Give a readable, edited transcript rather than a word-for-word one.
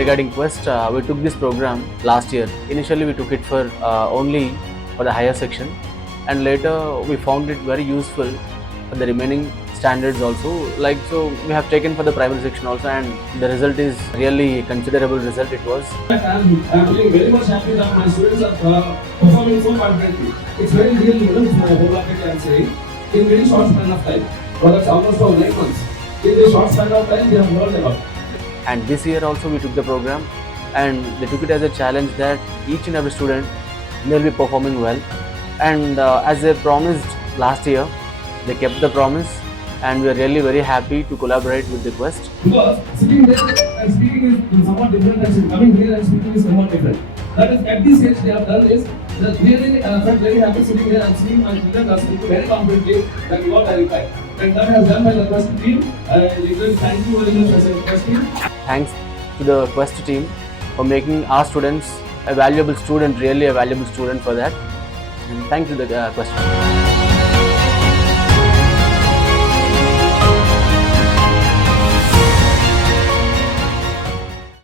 regarding Quest, we took this program last year. Initially, we took it for only for the higher section, and later we found it very useful for the remaining standards also. Like so, we have taken for the primary section also, and the result is really considerable result. It was. I'm feeling very much happy that my students are performing so confidently. It's very really for a whole of it, I'm saying, in very short span of time. Well, that's almost for 9 months. In this short span of time, they have learned a lot. And this year also we took the program, and they took it as a challenge that each and every student will be performing well. And as they promised last year, they kept the promise, and we are really very happy to collaborate with the Quest. Because sitting there and speaking is somewhat different, and coming here and speaking is somewhat different. That is, at this stage they have done is that really felt very happy sitting there and seeing my children are speaking very confidently that you are verified. And that has done by the Quest team. Thank you very much as a Quest team. Thanks to the Quest team for making our students a valuable student, really a valuable student for that. And thank you to the Quest team.